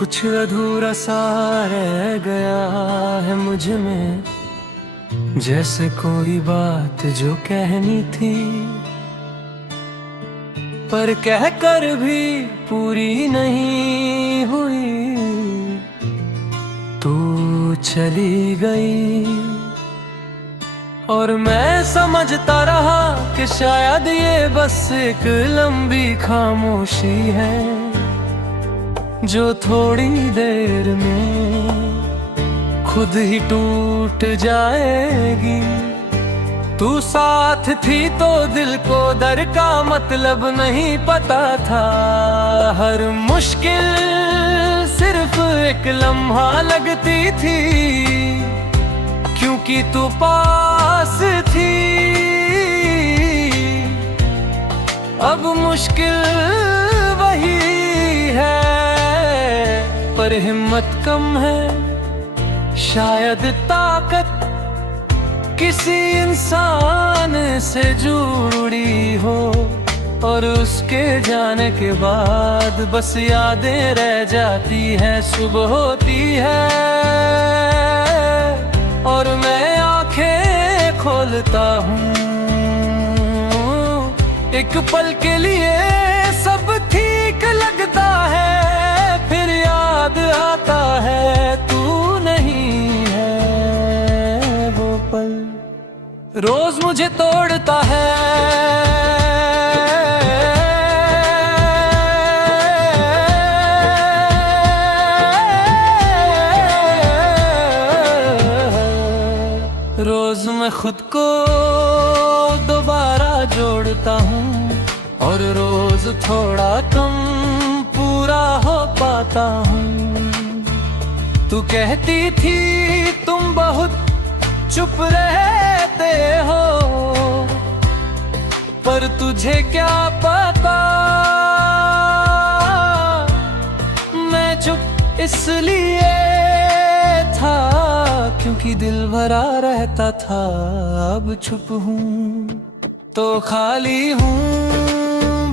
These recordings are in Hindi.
कुछ अधूरा सा रह गया है मुझ में, जैसे कोई बात जो कहनी थी पर कह कर भी पूरी नहीं हुई। तू चली गई और मैं समझता रहा कि शायद ये बस एक लंबी खामोशी है जो थोड़ी देर में खुद ही टूट जाएगी। तू साथ थी तो दिल को दर का मतलब नहीं पता था। हर मुश्किल सिर्फ एक लम्हा लगती थी, क्योंकि तू पास थी। अब मुश्किल वही है पर हिम्मत कम है। शायद ताकत किसी इंसान से जुड़ी हो और उसके जाने के बाद बस यादें रह जाती हैं। सुबह होती है और मैं आंखें खोलता हूँ, एक पल के लिए सब ठीक लगता है, फिर याद आता है तू नहीं है वो पल। रोज मुझे तोड़ता है रोज मैं खुद को दोबारा जोड़ता हूँ और रोज थोड़ा कम पूरा हो पाता हूँ। तू कहती थी तुम बहुत चुप रहते हो, पर तुझे क्या पता मैं चुप इसलिए था क्योंकि दिल भरा रहता था। अब चुप हूँ तो खाली हूँ,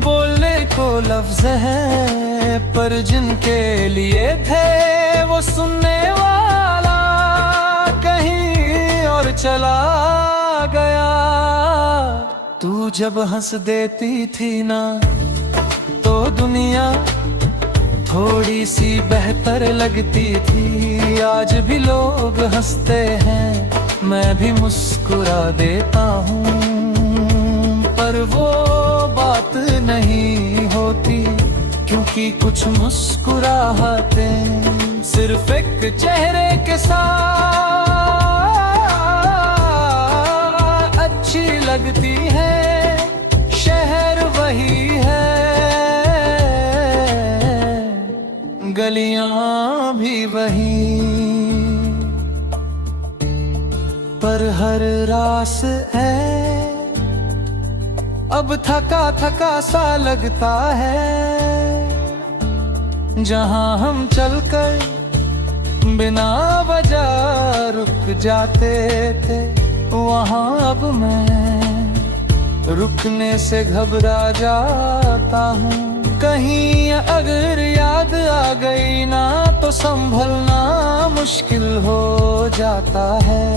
बोलने को लफ्ज है पर जिनके लिए थे वो सुनने वाला कहीं और चला गया। तू जब हंस देती थी ना तो दुनिया थोड़ी सी बेहतर लगती थी। आज भी लोग हंसते हैं, मैं भी मुस्कुरा देता हूँ, पर वो बात नहीं होती क्योंकि कुछ मुस्कुराहटें सिर्फ एक चेहरे के साथ अच्छी लगती है। शहर वही है, गलियां भी वही, पर हर रास है अब थका थका सा लगता है। जहां हम चलकर बिना वजह रुक जाते थे, वहां अब मैं रुकने से घबरा जाता हूँ। कहीं अगर याद आ गई ना तो संभलना मुश्किल हो जाता है।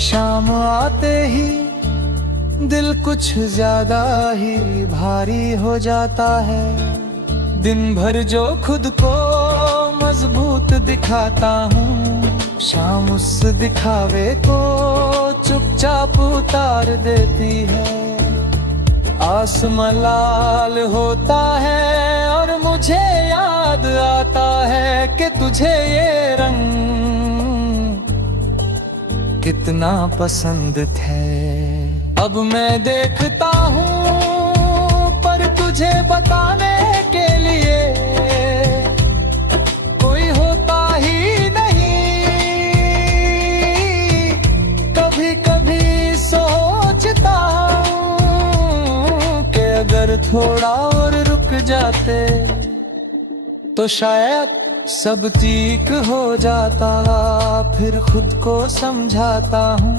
शाम आते ही दिल कुछ ज्यादा ही भारी हो जाता है। दिन भर जो खुद को मजबूत दिखाता हूँ, शाम उस दिखावे को चुपचाप उतार देती है। आसमां लाल होता है और मुझे याद आता है कि तुझे ये रंग कितना पसंद थे। अब मैं देखता हूँ पर तुझे बताने के लिए कोई होता ही नहीं। कभी कभी सोचता हूँ कि अगर थोड़ा और रुक जाते तो शायद सब ठीक हो जाता। फिर खुद को समझाता हूँ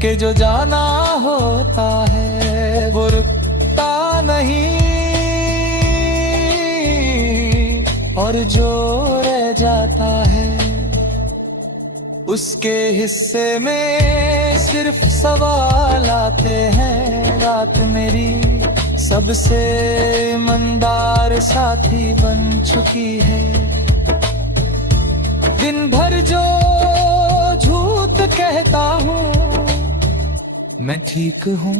कि जो जाना होता है वो रुकता नहीं। और और जो रह जाता है उसके हिस्से में सिर्फ सवाल आते हैं। रात मेरी सबसे ईमानदार साथी बन चुकी है। दिन भर जो झूठ कहता हूँ मैं ठीक हूँ,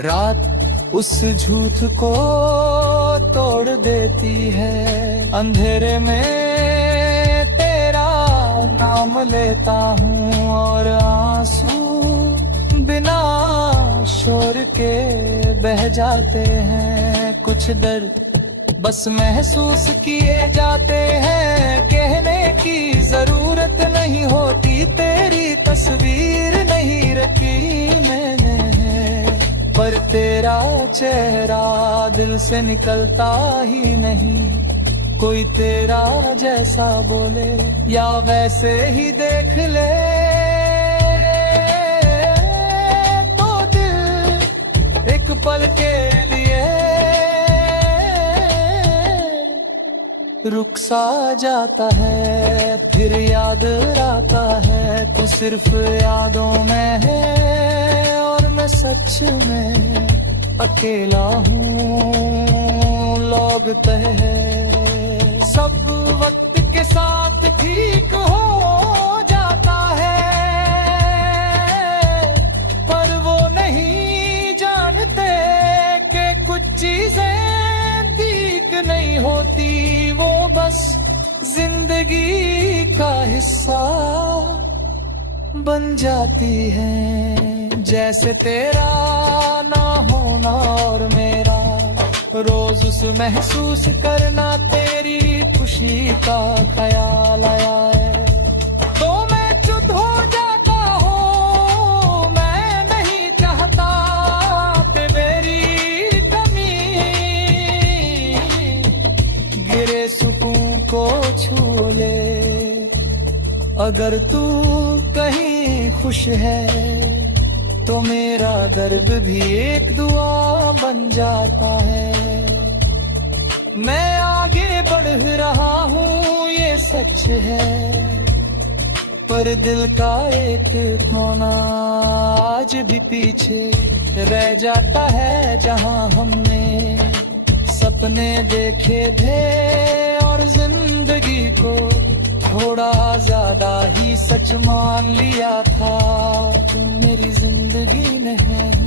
रात उस झूठ को तोड़ देती है। अंधेरे में तेरा नाम लेता हूँ और आंसू बिना शोर के बह जाते हैं। कुछ दर्द बस महसूस किए जाते हैं, कहने की जरूरत नहीं होती। तेरी तस्वीर नहीं रखी मैंने, पर तेरा चेहरा दिल से निकलता ही नहीं। कोई तेरा जैसा बोले या वैसे ही देख ले तो दिल एक पल के लिए रुक सा जाता है। फिर याद आता है तू सिर्फ यादों में है और मैं सच में अकेला हूँ। लोग कहे सब वक्त के साथ ठीक हो जाता है, पर वो नहीं जानते कि कुछ चीजें ठीक नहीं होती। वो बस जिंदगी का हिस्सा बन जाती है। जैसे तेरा ना होना और मेरा रोज उस महसूस करना तेरी खुशी का ख्याल आया है तो मैं चुप हो जाता हूँ। मैं नहीं चाहता कि मेरी कमी गिरे सुकून को छू ले। अगर तू कहीं खुश है तो मेरा दर्द भी एक दुआ बन जाता है। मैं आगे बढ़ रहा हूँ ये सच है, पर दिल का एक कोना आज भी पीछे रह जाता है। जहाँ हमने सपने देखे थे और जिंदगी को थोड़ा ज्यादा ही सच मान लिया था। तू मेरी जिंदगी में है।